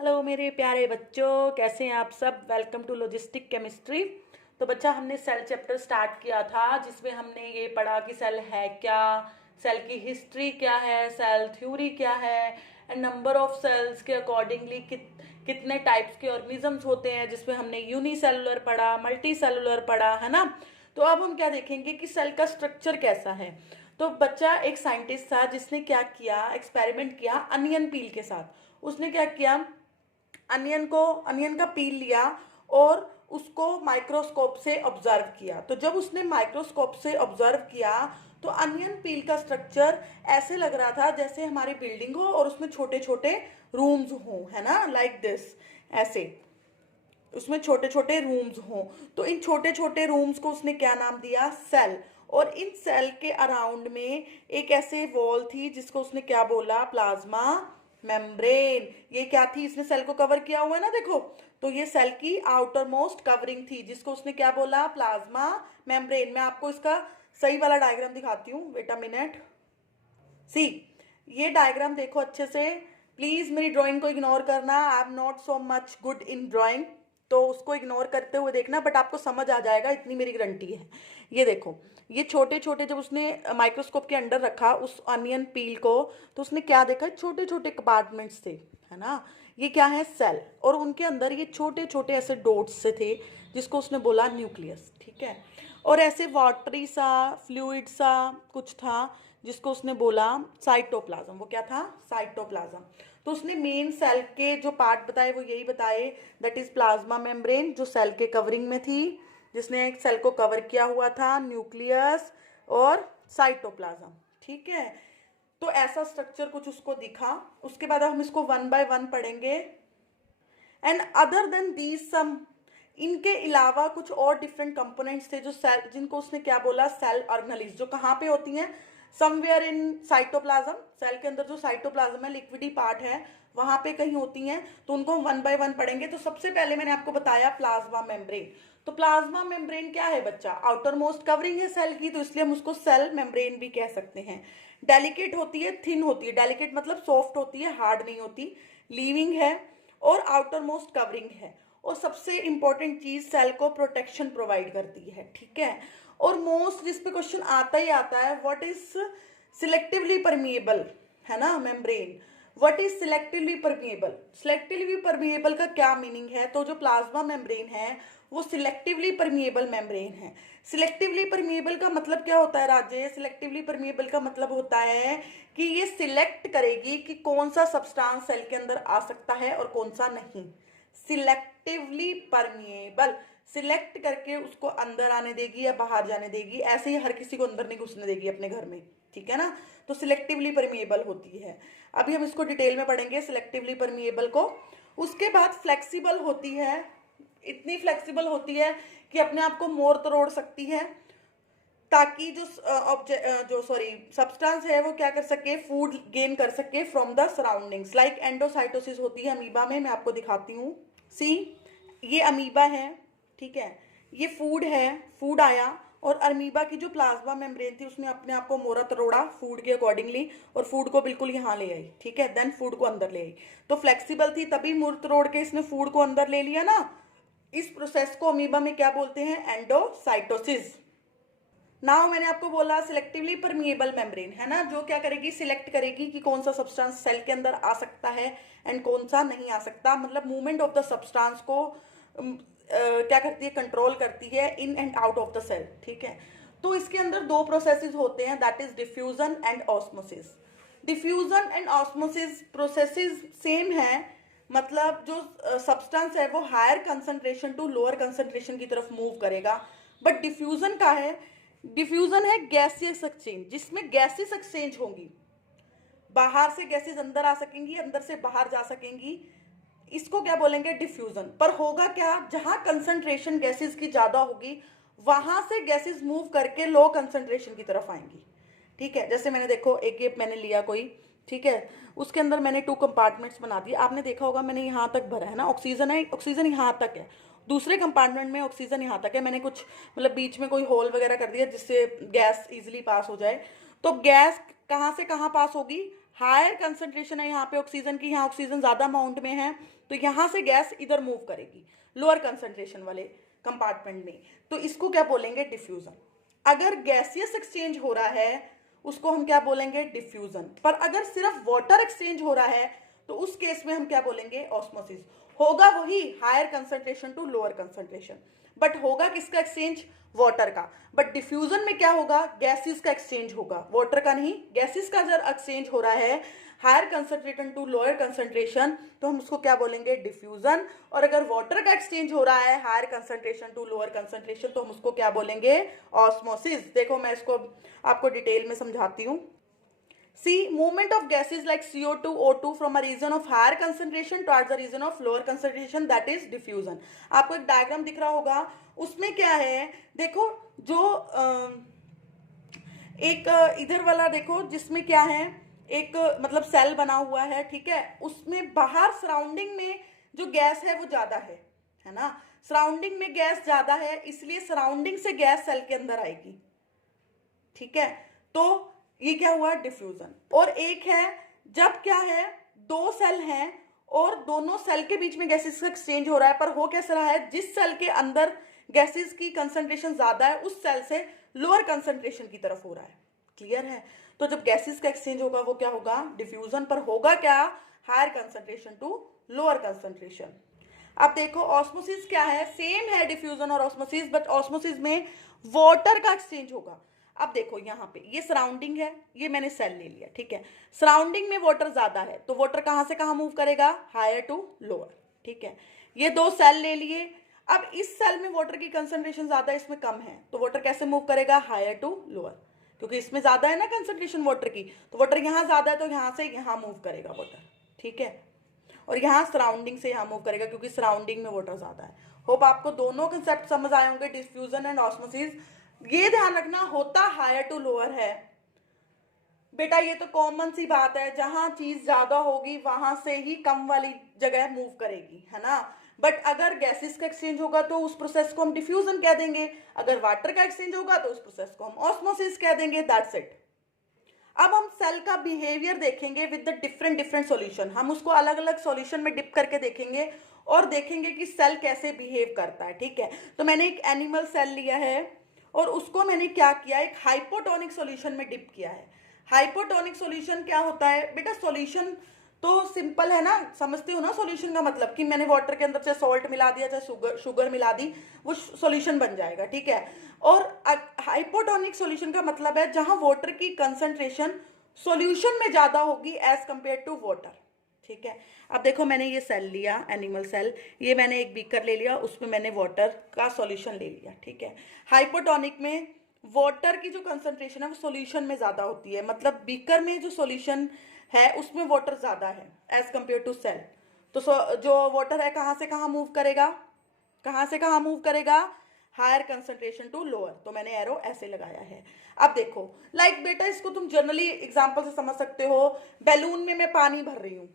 Hello मेरे प्यारे बच्चों, कैसे हैं आप सब। Welcome to logistic chemistry. तो बच्चा, हमने सेल चैप्टर स्टार्ट किया था जिसमें हमने ये पढ़ा कि सेल है क्या, सेल की हिस्ट्री क्या है, सेल थ्योरी क्या है, एंड नंबर ऑफ सेल्स के अकॉर्डिंगली कितने टाइप्स के ऑर्गेनिजम्स होते हैं, जिसमें हमने यूनिसेलुलर पढ़ा, मल्टी सेलुलर पढ़ा, है ना। तो अब हम क्या देखेंगे कि सेल का स्ट्रक्चर कैसा है। तो बच्चा, एक साइंटिस्ट था जिसने क्या किया, एक्सपेरिमेंट किया अनियन पील के साथ। उसने क्या किया, अनियन का पील लिया और उसको माइक्रोस्कोप से ऑब्जर्व किया। तो जब उसने माइक्रोस्कोप से ऑब्जर्व किया तो अनियन पील का स्ट्रक्चर ऐसे लग रहा था जैसे हमारी बिल्डिंग हो और उसमें छोटे छोटे रूम्स हों, है ना, लाइक दिस, ऐसे उसमें छोटे छोटे रूम्स हों। तो इन छोटे छोटे रूम्स को उसने क्या नाम दिया, सेल। और इन सेल के अराउंड में एक ऐसे वॉल थी जिसको उसने क्या बोला, प्लाज्मा मेम्ब्रेन। ये क्या थी, इसने सेल को कवर किया हुआ है ना, देखो। तो ये सेल की आउटर मोस्ट कवरिंग थी जिसको उसने क्या बोला, प्लाज्मा मेम्ब्रेन। मैं आपको इसका सही वाला डायग्राम दिखाती हूँ, वेट अ मिनट। सी, ये डायग्राम देखो अच्छे से। प्लीज मेरी ड्राइंग को इग्नोर करना, I am not so much good in drawing, तो उसको इग्नोर करते हुए देखना, बट आपको समझ आ जाएगा, इतनी मेरी गारंटी है। ये देखो, ये छोटे छोटे, जब उसने माइक्रोस्कोप के अंडर रखा उस अनियन पील को, तो उसने क्या देखा, छोटे छोटे कंपार्टमेंट्स थे, है ना। ये क्या है, सेल। और उनके अंदर ये छोटे छोटे ऐसे डॉट्स से थे जिसको उसने बोला न्यूक्लियस, ठीक है। और ऐसे वाटरी सा, फ्लूइड सा कुछ था जिसको उसने बोला साइटोप्लाज्म। वो क्या था, साइटोप्लाज्म। तो उसने मेन सेल के जो पार्ट बताए वो यही बताए, दैट इज प्लाज्मा मेम्ब्रेन, जो सेल के कवरिंग में थी, जिसने एक सेल को कवर किया हुआ था, न्यूक्लियस और साइटोप्लाज्म, ठीक है। तो ऐसा स्ट्रक्चर कुछ उसको दिखा। उसके बाद हम इसको वन बाय वन पढ़ेंगे। And other than these some, इनके अलावा कुछ और डिफरेंट कंपोनेंट्स थे जो सेल, जिनको उसने क्या बोला, सेल ऑर्गेनेल्स, जो कहाँ पे होती हैं, समवेयर इन साइटोप्लाज्म। सेल के अंदर जो साइटोप्लाज्म है, लिक्विडी पार्ट है, वहां पे कहीं होती हैं। तो उनको हम वन बाय वन पढ़ेंगे। तो सबसे पहले मैंने आपको बताया प्लाज्मा मेम्ब्रेन। तो प्लाज्मा मेम्ब्रेन क्या है बच्चा, आउटर मोस्ट कवरिंग है सेल की, तो इसलिए हम उसको सेल मेम्ब्रेन भी कह सकते हैं। डेलिकेट होती है, थिन होती है, डेलिकेट मतलब सॉफ्ट होती है, हार्ड नहीं होती, लिविंग है और आउटर मोस्ट कवरिंग है। और सबसे इंपॉर्टेंट चीज, सेल को प्रोटेक्शन प्रोवाइड करती है, ठीक है। और मोस्ट जिस पे क्वेश्चन आता ही आता है, व्हाट इज सिलेक्टिवली परमिएबल, है ना, membrane. What is selectively permeable, selectively permeable का क्या मीनिंग है। तो जो प्लाज्मा मेम्ब्रेन है वो सिलेक्टिवली परमिएबल मेम्ब्रेन है। सिलेक्टिवली परमिएबल का मतलब क्या होता है राजेश, सिलेक्टिवली परमिएबल का मतलब होता है कि ये सिलेक्ट करेगी कि कौन सा सब्सटेंस सेल के अंदर आ सकता है और कौन सा नहीं। सिलेक्टिवली परमिएबल, सिलेक्ट करके उसको अंदर आने देगी या बाहर जाने देगी, ऐसे ही हर किसी को अंदर नहीं घुसने देगी अपने घर में, ठीक है ना। तो सिलेक्टिवली परमिएबल होती है। अभी हम इसको डिटेल में पढ़ेंगे, सिलेक्टिवली परमिएबल को। उसके बाद फ्लेक्सिबल होती है, इतनी फ्लेक्सिबल होती है कि अपने आप को मोड़ तोड़ सकती है, ताकि जो सब्सटेंस है वो क्या कर सके, फूड गेन कर सके from the surroundings. Like endocytosis होती है अमीबा में, मैं आपको दिखाती हूँ। सी, ये अमीबा है, ठीक है, ये फूड है, फूड आया और अमीबा की जो प्लाज्मा मेम्ब्रेन थी उसने अपने आप को मोड़ा तरोड़ा फूड के अकॉर्डिंगली और फूड को बिल्कुल यहाँ ले आई, ठीक है, देन फूड को अंदर ले आई। तो फ्लेक्सिबल थी तभी मुड़ तरोड़ के इसने फूड को अंदर ले लिया ना। इस प्रोसेस को अमीबा में क्या बोलते हैं, एंडोसाइटोसिस। नाउ मैंने आपको बोला सिलेक्टिवली परमिएबल मेम्ब्रेन, है ना, जो क्या करेगी, सिलेक्ट करेगी कि कौन सा सब्सटेंस सेल के अंदर आ सकता है एंड कौन सा नहीं आ सकता। मतलब मूवमेंट ऑफ द सब्सटेंस को क्या करती है, कंट्रोल करती है in and out of the cell, ठीक है। तो इसके अंदर दो प्रोसेसेस होते हैं, that is diffusion and osmosis. Diffusion and osmosis processes same है, मतलब जो सब्सटेंस है वो higher concentration to lower concentration की तरफ मूव करेगा। बट डिफ्यूजन का है, डिफ्यूजन है गैसियस एक्सचेंज, जिसमें गैसेस एक्सचेंज होंगी, बाहर से गैसेस अंदर आ सकेंगी, अंदर से बाहर जा सकेंगी। इसको क्या बोलेंगे, डिफ्यूजन। पर होगा क्या, जहां कंसंट्रेशन गैसेस की ज्यादा होगी वहां से गैसेस मूव करके लो कंसंट्रेशन की तरफ आएंगी, ठीक है। जैसे मैंने देखो, एक ये मैंने लिया कोई, ठीक है, उसके अंदर मैंने 2 कंपार्टमेंट्स बना दिए। आपने देखा होगा मैंने यहाँ तक भरा है ना, ऑक्सीजन है, ऑक्सीजन यहाँ तक है, दूसरे कंपार्टमेंट में ऑक्सीजन यहाँ तक है। मैंने कुछ मतलब बीच में कोई होल वगैरह कर दिया जिससे गैस इजिली पास हो जाए। तो गैस कहाँ से कहाँ पास होगी, हायर कंसंट्रेशन है यहाँ पे ऑक्सीजन की, यहाँ ऑक्सीजन ज्यादा अमाउंट में है, तो यहाँ से गैस इधर मूव करेगी लोअर कंसंट्रेशन वाले कंपार्टमेंट में, तो इसको क्या बोलेंगे, डिफ्यूजन। अगर गैसियस एक्सचेंज हो रहा है उसको हम क्या बोलेंगे, डिफ्यूजन। पर अगर सिर्फ वाटर एक्सचेंज हो रहा है तो उस केस में हम क्या बोलेंगे, ऑस्मोसिस। होगा वही higher concentration to lower concentration, but होगा किसका एक्सचेंज, वाटर का। बट डिफ्यूजन में क्या होगा, गैसेस का एक्सचेंज होगा, वाटर का नहीं। गैसेस का अगर एक्सचेंज हो रहा है higher concentration to lower concentration तो हम उसको क्या बोलेंगे, डिफ्यूजन। और अगर वाटर का एक्सचेंज हो रहा है higher concentration to lower concentration तो हम उसको क्या बोलेंगे, ऑस्मोसिस। देखो मैं इसको आपको डिटेल में समझाती हूँ। See, movement of gases like CO2, O2 from a region of higher concentration towards a region of lower concentration, that is diffusion. आपको एक डायग्राम दिख रहा होगा, उसमें क्या है, देखो जो एक इधर वाला देखो जिसमें क्या है, एक मतलब सेल बना हुआ है, ठीक है, उसमें बाहर सराउंडिंग में जो गैस है वो ज्यादा है ना, सराउंडिंग में गैस ज्यादा है इसलिए सराउंडिंग से गैस सेल के अंदर आएगी, ठीक है। तो ये क्या हुआ, डिफ्यूजन। और एक है जब क्या है, दो सेल हैं और दोनों सेल के बीच में गैसेस का एक्सचेंज हो रहा है, पर हो कैसे रहा है, जिस सेल के अंदर गैसेस की कंसंट्रेशन ज्यादा है उस सेल से लोअर कंसंट्रेशन की तरफ हो रहा है, क्लियर है। तो जब गैसेस का एक्सचेंज होगा वो क्या होगा, डिफ्यूजन। पर होगा क्या, higher concentration to lower concentration. अब देखो ऑस्मोसिस क्या है, सेम है डिफ्यूजन और ऑस्मोसिस, बट ऑस्मोसिस में वाटर का एक्सचेंज होगा। अब देखो यहाँ पे ये सराउंडिंग है, ये मैंने सेल ले लिया, ठीक है, सराउंडिंग में वाटर ज्यादा है तो वाटर कहाँ से कहाँ मूव करेगा, हायर टू लोअर, ठीक है। ये दो सेल ले लिए, अब इस सेल में वाटर की कंसंट्रेशन ज्यादा है, इसमें कम है, तो वाटर कैसे मूव करेगा, हायर टू लोअर, क्योंकि इसमें ज्यादा है ना कंसंट्रेशन वाटर की, तो वाटर यहाँ ज्यादा है तो यहाँ से यहाँ मूव करेगा वाटर, ठीक है। और यहाँ सराउंडिंग से यहाँ मूव करेगा क्योंकि सराउंडिंग में वाटर ज्यादा है। होप आपको दोनों कंसेप्ट समझ आए होंगे, डिफ्यूजन एंड ऑस्मोसिस। ये ध्यान रखना, होता हायर टू लोअर है बेटा, ये तो कॉमन सी बात है, जहां चीज ज्यादा होगी वहां से ही कम वाली जगह मूव करेगी, है ना। बट अगर गैसेस का एक्सचेंज होगा तो उस प्रोसेस को हम डिफ्यूजन कह देंगे, अगर वाटर का एक्सचेंज होगा तो उस प्रोसेस को हम ऑस्मोसिस कह देंगे, दैट्स इट। अब हम सेल का बिहेवियर देखेंगे with the different different solution, हम उसको अलग अलग सॉल्यूशन में डिप करके देखेंगे और देखेंगे कि सेल कैसे बिहेव करता है, ठीक है। तो मैंने एक एनिमल सेल लिया है और उसको मैंने क्या किया, एक हाइपोटोनिक सॉल्यूशन में डिप किया है। हाइपोटोनिक सॉल्यूशन क्या होता है बेटा, सॉल्यूशन तो सिंपल है ना, समझते हो ना सॉल्यूशन का मतलब, कि मैंने वाटर के अंदर चाहे सॉल्ट मिला दिया चाहे शुगर मिला दी, वो सॉल्यूशन बन जाएगा, ठीक है। और हाइपोटोनिक सॉल्यूशन का मतलब है जहां वाटर की कंसंट्रेशन सॉल्यूशन में ज्यादा होगी एज कंपेयर टू वाटर, ठीक है। अब देखो मैंने ये सेल लिया, एनिमल सेल, ये मैंने एक बीकर ले लिया, उसमें मैंने वाटर का सॉल्यूशन ले लिया, ठीक है। हाइपोटोनिक में वाटर की जो कंसंट्रेशन है वो सॉल्यूशन में ज्यादा होती है, मतलब बीकर में जो सॉल्यूशन है उसमें वाटर ज्यादा है एज कंपेयर टू सेल। तो जो वाटर है कहाँ से कहाँ मूव करेगा, कहाँ से कहाँ मूव करेगा, हायर कंसंट्रेशन टू लोअर। तो मैंने एरो ऐसे लगाया है। अब देखो लाइक बेटा इसको तुम जनरली एग्जांपल से समझ सकते हो, बैलून में मैं पानी भर रही हूँ,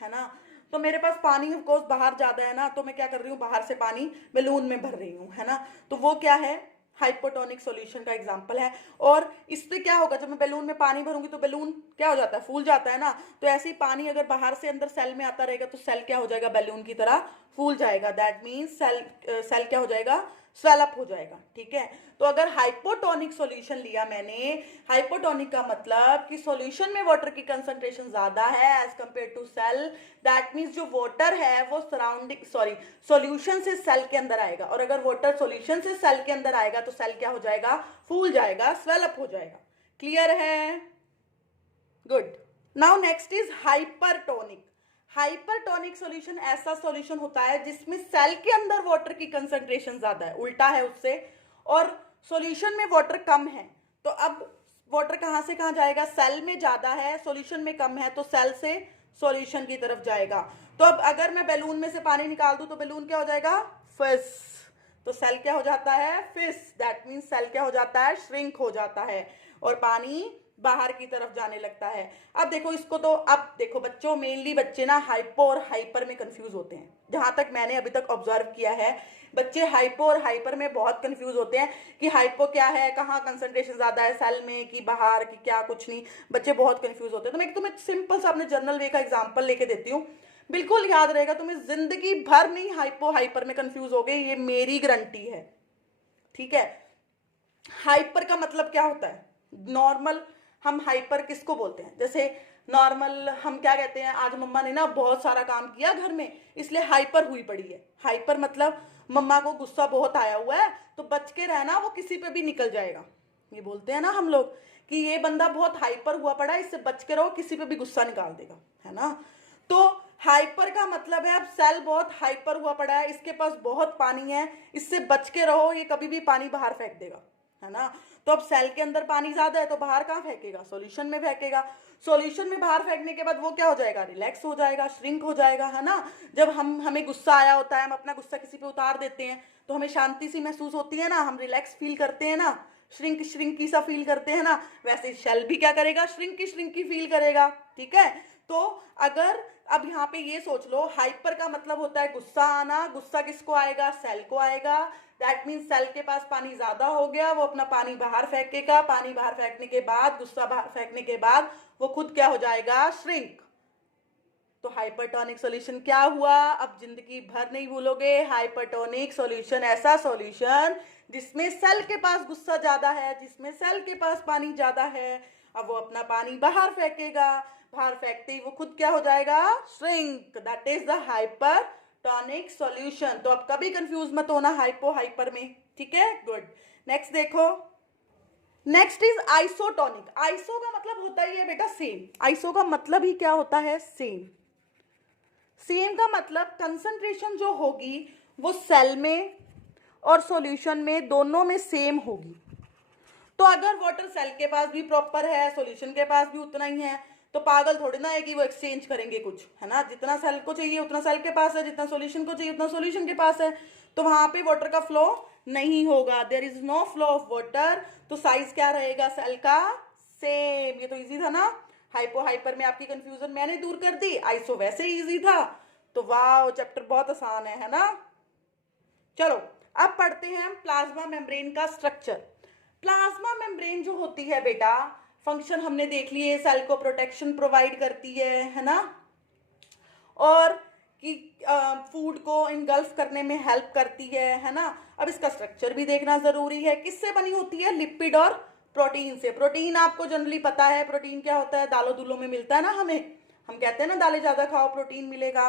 है ना, तो मेरे पास पानी ऑफ कोर्स बाहर ज्यादा है ना, तो मैं क्या कर रही हूँ, बाहर से पानी बैलून में भर रही हूँ, है ना, तो वो क्या है, हाइपोटोनिक सॉल्यूशन का एग्जांपल है। और इस पे क्या होगा, जब मैं बैलून में पानी भरूंगी तो बैलून क्या हो जाता है, फूल जाता है ना, तो ऐसे ही पानी अगर बाहर से अंदर सेल में आता रहेगा तो सेल क्या हो जाएगा, बैलून की तरह फूल जाएगा, दैट मीन्स सेल क्या हो जाएगा, स्वेलअप हो जाएगा, ठीक है। तो अगर हाइपोटोनिक सॉल्यूशन लिया मैंने, हाइपोटोनिक का मतलब कि सॉल्यूशन में वाटर की कंसंट्रेशन ज्यादा है as compare to cell, that means जो वाटर है वो सॉल्यूशन से सेल के अंदर आएगा, और अगर वाटर सॉल्यूशन से सेल के अंदर आएगा तो सेल क्या हो जाएगा, फूल जाएगा, स्वेलअप हो जाएगा, क्लियर है, good. Now next is hypertonic. Hypertonic solution ऐसा सॉल्यूशन होता है जिसमें सेल के अंदर वाटर की कंसंट्रेशन ज्यादा है, उल्टा है उससे, और सॉल्यूशन में वाटर कम है। तो अब वाटर कहां से कहां जाएगा, सेल में ज्यादा है, सॉल्यूशन में कम है, तो सेल से सॉल्यूशन की तरफ जाएगा। तो अब अगर मैं बैलून में से पानी निकाल दूं तो बैलून क्या हो जाएगा, फिश, तो सेल क्या हो जाता है, फिश, दैट मीन्स सेल क्या हो जाता है, श्रिंक हो जाता है, और पानी बाहर की तरफ जाने लगता है। अब देखो इसको, तो अब देखो बच्चों, मेनली बच्चे ना हाइपो और हाइपर में कंफ्यूज होते हैं। जहां तक मैंने अभी तक ऑब्जर्व किया है, बच्चे हाइपो और हाइपर में बहुत कंफ्यूज होते हैं कि हाइपो क्या है, कहाँ कंसंट्रेशन ज्यादा है, सेल में कि बाहर कि क्या, कुछ नहीं। बच्चे बहुत कंफ्यूज होते हैं। तो मैं तुम्हें सिंपल सा अपने जर्नल वे का एग्जाम्पल लेके देती हूँ, बिल्कुल याद रहेगा तुम्हें, जिंदगी भर नहीं हाइपो हाइपर में कंफ्यूज हो गए, ये मेरी गारंटी है। ठीक है, हाइपर का मतलब क्या होता है? नॉर्मल, हम हाइपर किसको बोलते हैं? जैसे नॉर्मल हम क्या कहते हैं, आज मम्मा ने ना बहुत सारा काम किया घर में इसलिए हाइपर हुई पड़ी है। हाइपर मतलब मम्मा को गुस्सा बहुत आया हुआ है तो बच के रहना, वो किसी पे भी निकल जाएगा। ये बोलते हैं ना हम लोग कि ये बंदा बहुत हाइपर हुआ पड़ा है, इससे बच के रहो, किसी पे भी गुस्सा निकाल देगा, है ना। तो हाइपर का मतलब है अब सेल बहुत हाइपर हुआ पड़ा है, इसके पास बहुत पानी है, इससे बच के रहो, ये कभी भी पानी बाहर फेंक देगा, है ना। तो अब सेल के अंदर पानी ज्यादा है तो बाहर कहाँ फेंकेगा? सॉल्यूशन में फेंकेगा। सॉल्यूशन में बाहर फेंकने के बाद वो क्या हो जाएगा? रिलैक्स हो जाएगा, श्रिंक हो जाएगा, है ना। जब हमें गुस्सा आया होता है, हम अपना गुस्सा किसी पे उतार देते हैं तो हमें शांति सी महसूस होती है ना, हम रिलैक्स फील करते हैं ना, श्रिंकी सा फील करते हैं ना। वैसे सेल भी क्या करेगा? श्रिंकी फील करेगा। ठीक है, तो अगर अब यहाँ पे ये सोच लो, हाइपर का मतलब होता है गुस्सा आना। गुस्सा किसको आएगा? सेल को आएगा। दैट मीन्स सेल के पास पानी ज्यादा हो गया, वो अपना पानी बाहर फेंकेगा। पानी बाहर फेंकने के बाद, गुस्सा बाहर फेंकने के बाद वो खुद क्या हो जाएगा? श्रिंक। तो हाइपरटोनिक सॉल्यूशन क्या हुआ? अब जिंदगी भर नहीं भूलोगे, हाइपरटोनिक सॉल्यूशन ऐसा सॉल्यूशन जिसमें सेल के पास गुस्सा ज्यादा है, जिसमें सेल के पास पानी ज्यादा है। अब वो अपना पानी बाहर फेंकेगा, बाहर फेंकते ही वो खुद क्या हो जाएगा? Shrink. That is the hypertonic solution. तो अब कभी कंफ्यूज मत होना हाइपो हाइपर में। ठीक है, गुड। नेक्स्ट देखो, नेक्स्ट इज आइसोटोनिक। आइसो का मतलब होता ही है बेटा सेम। आइसो का मतलब ही क्या होता है? सेम। सेम का मतलब कंसंट्रेशन जो होगी वो सेल में और सॉल्यूशन में, दोनों में सेम होगी। तो अगर वाटर सेल के पास भी प्रॉपर है, सॉल्यूशन के पास भी उतना ही है, तो पागल थोड़ी ना है कि वो एक्सचेंज करेंगे कुछ, है ना। जितना सेल को चाहिए उतना सेल के पास है, जितना सॉल्यूशन को चाहिए उतना सॉल्यूशन के पास है, तो वहां पे वाटर का फ्लो नहीं होगा। There is no flow of water. तो साइज क्या रहेगा सेल का? सेम। ये तो इजी था ना। हाइपो हाइपर में आपकी कंफ्यूजन मैंने दूर कर दी, आइसो वैसे ही इजी था। तो वाह, चैप्टर बहुत आसान है ना। चलो अब पढ़ते हैं हम प्लाज्मा मेम्ब्रेन का स्ट्रक्चर। प्लाज्मा मेम्ब्रेन जो होती है बेटा, फंक्शन हमने देख लिए, सेल को प्रोटेक्शन प्रोवाइड करती है ना, और कि फूड को इनगल्फ करने में हेल्प करती है ना। अब इसका स्ट्रक्चर भी देखना जरूरी है। किससे बनी होती है? लिपिड और प्रोटीन से। प्रोटीन आपको जनरली पता है, प्रोटीन क्या होता है? दालों दूलों में मिलता है ना हमें, हम कहते हैं ना दालें ज्यादा खाओ प्रोटीन मिलेगा,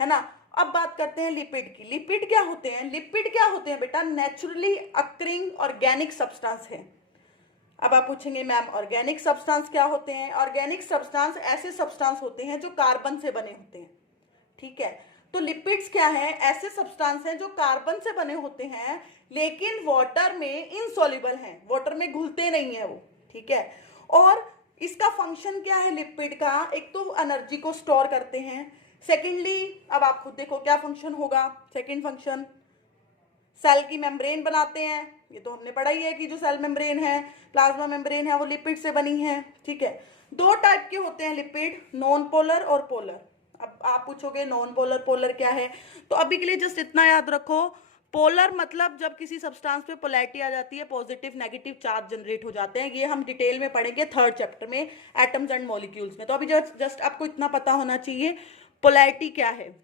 है ना। अब बात करते हैं लिपिड की। लिपिड क्या होते हैं? लिपिड क्या होते हैं बेटा? नेचुरली अक्रिंग ऑर्गेनिक सब्सटेंस है। अब आप पूछेंगे मैम ऑर्गेनिक सब्सटेंस क्या होते हैं? ऑर्गेनिक सब्सटेंस ऐसे सब्सटेंस होते हैं जो कार्बन से बने होते हैं। ठीक है, तो लिपिड्स क्या है? ऐसे सब्सटेंस हैं जो कार्बन से बने होते हैं लेकिन वाटर में इनसॉल्युबल हैं, वाटर में घुलते नहीं है वो। ठीक है, और इसका फंक्शन क्या है लिपिड का? एक तो एनर्जी को स्टोर करते हैं, सेकेंडली अब आप खुद देखो क्या फंक्शन होगा। सेकेंड फंक्शन, सेल की मेम्ब्रेन बनाते हैं। ये तो हमने पढ़ा ही है कि जो सेल मेम्ब्रेन है, प्लाज्मा मेम्ब्रेन है, वो लिपिड से बनी है। ठीक है, दो टाइप के होते हैं लिपिड, नॉन पोलर और पोलर। अब आप पूछोगे नॉन पोलर पोलर क्या है, तो अभी के लिए जस्ट इतना याद रखो, पोलर मतलब जब किसी सब्सटेंस पे पोलैरिटी आ जाती है, पॉजिटिव नेगेटिव चार्ज जनरेट हो जाते हैं। ये हम डिटेल में पढ़ेंगे थर्ड चैप्टर में, एटम्स एंड मॉलिक्यूल्स में। तो अभी जस्ट आपको इतना पता होना चाहिए पोलैरिटी क्या है।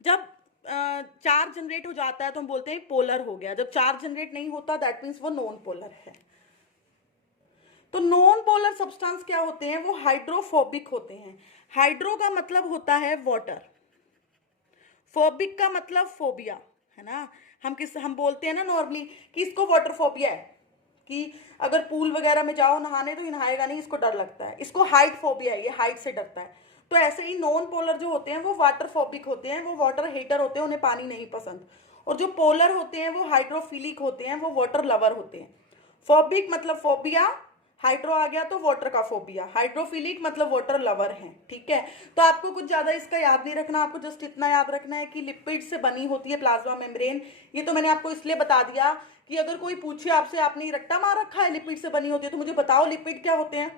जब चार्ज जनरेट हो जाता है तो हम बोलते हैं पोलर हो गया। जब चार्ज जनरेट नहीं होता दैट मीन्स वो नॉन पोलर है। तो नॉन पोलर सब्सटेंस क्या होते हैं? वो हाइड्रोफोबिक होते हैं। हाइड्रो का मतलब होता है वाटर, फोबिक का मतलब फोबिया, है ना। हम बोलते हैं ना नॉर्मली कि इसको वाटर फोबिया है, कि अगर पूल वगैरह में जाओ नहाने तो नहाएगा नहीं, इसको डर लगता है। इसको हाइट फोबिया है, ये हाइट से डरता है। तो ऐसे ही नॉन पोलर जो होते हैं वो वाटर फोबिक होते हैं, वो वाटर हेटर होते हैं, उन्हें पानी नहीं पसंद। और जो पोलर होते हैं वो हाइड्रोफिलिक होते हैं, वो वाटर लवर होते हैं। फोबिक मतलब फोबिया, हाइड्रो आ गया तो वाटर का फोबिया, हाइड्रोफिलिक मतलब वाटर लवर है, ठीक है। तो आपको कुछ ज्यादा इसका याद नहीं रखना, आपको जस्ट इतना याद रखना है कि लिपिड से बनी होती है प्लाज्मा मेम्ब्रेन। ये तो मैंने आपको इसलिए बता दिया कि अगर कोई पूछे आपसे, आपने रट्टा मार रखा है लिपिड से बनी होती है तो मुझे बताओ लिपिड क्या होते हैं,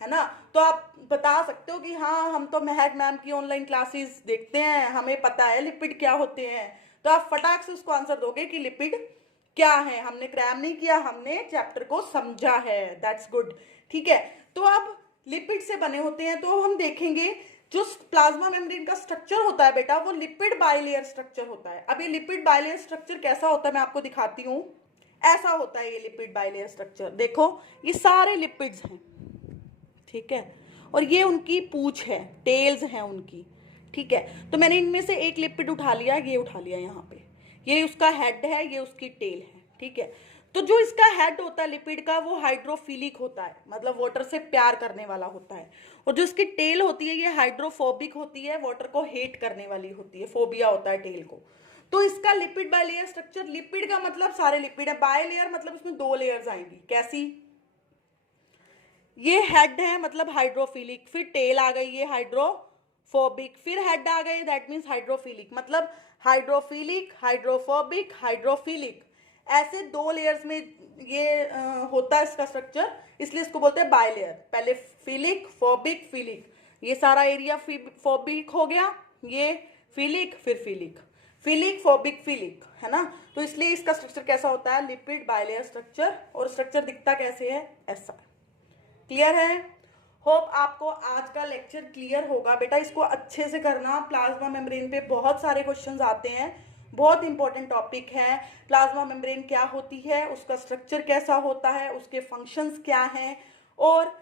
है ना। तो आप बता सकते हो कि हाँ हम तो महक मैम की ऑनलाइन क्लासेस देखते हैं, हमें पता है लिपिड क्या होते हैं। तो आप फटाक से उसको आंसर दोगे कि लिपिड क्या है। हमने क्रैम नहीं किया, हमने चैप्टर को समझा है, दैट्स गुड, ठीक है। तो अब लिपिड से बने होते हैं तो हम देखेंगे जो प्लाज्मा मेम्ब्रेन का स्ट्रक्चर होता है बेटा वो लिपिड बाइलेयर स्ट्रक्चर होता है। अब ये लिपिड बाइलेयर स्ट्रक्चर कैसा होता है मैं आपको दिखाती हूँ। ऐसा होता है ये लिपिड बाइलेयर स्ट्रक्चर, देखो ये सारे लिपिड्स हैं, ठीक है, और ये उनकी पूंछ है, टेल्स हैं उनकी, ठीक है। तो मैंने इनमें से एक लिपिड उठा लिया, ये उठा लिया यहाँ पे, ये उसका हेड है, ये उसकी टेल है, ठीक है। तो जो इसका हेड होता है लिपिड का वो हाइड्रोफिलिक होता है, मतलब वाटर से प्यार करने वाला होता है, और जो इसकी टेल होती है ये हाइड्रोफोबिक होती है, वाटर को हेट करने वाली होती है, फोबिया होता है टेल को। तो इसका लिपिड बाइलेयर स्ट्रक्चर, लिपिड का मतलब सारे लिपिड है, बाइलेयर मतलब इसमें 2 लेयर्स आएंगी, कैसी, ये हेड है मतलब हाइड्रोफिलिक, फिर टेल आ गई ये हाइड्रोफोबिक, फिर हेड आ गई दैट मीन्स हाइड्रोफिलिक, मतलब हाइड्रोफिलिक, हाइड्रोफोबिक, हाइड्रोफिलिक, ऐसे 2 लेयर्स में ये होता है इसका स्ट्रक्चर, इसलिए इसको बोलते हैं बाइलेयर। पहले फिलिक, फोबिक, फिलिक, ये सारा एरिया फोबिक हो गया, ये फिलिक, फिर फिलिक, फिलिक, फोबिक, फिलिक, है ना। तो इसलिए इसका स्ट्रक्चर कैसा होता है, लिपिड बाइलेयर स्ट्रक्चर, और स्ट्रक्चर दिखता कैसे है, ऐसा। क्लियर है। होप आपको आज का लेक्चर क्लियर होगा बेटा, इसको अच्छे से करना। प्लाज्मा मेम्ब्रेन पे बहुत सारे क्वेश्चंस आते हैं, बहुत इंपॉर्टेंट टॉपिक है। प्लाज्मा मेम्ब्रेन क्या होती है, उसका स्ट्रक्चर कैसा होता है, उसके फंक्शंस क्या हैं, और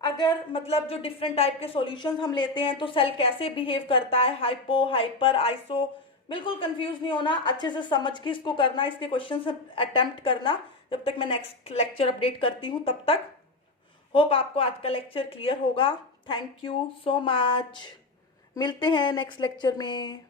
अगर मतलब जो डिफरेंट टाइप के सॉल्यूशंस हम लेते हैं तो सेल कैसे बिहेव करता है, हाइपो, हाइपर, आइसो, बिल्कुल कंफ्यूज नहीं होना, अच्छे से समझ के इसको करना, इसके क्वेश्चंस अटेम्प्ट करना। जब तक मैं नेक्स्ट लेक्चर अपडेट करती हूँ तब तक होप आपको आज का लेक्चर क्लियर होगा। थैंक यू सो मच, मिलते हैं नेक्स्ट लेक्चर में।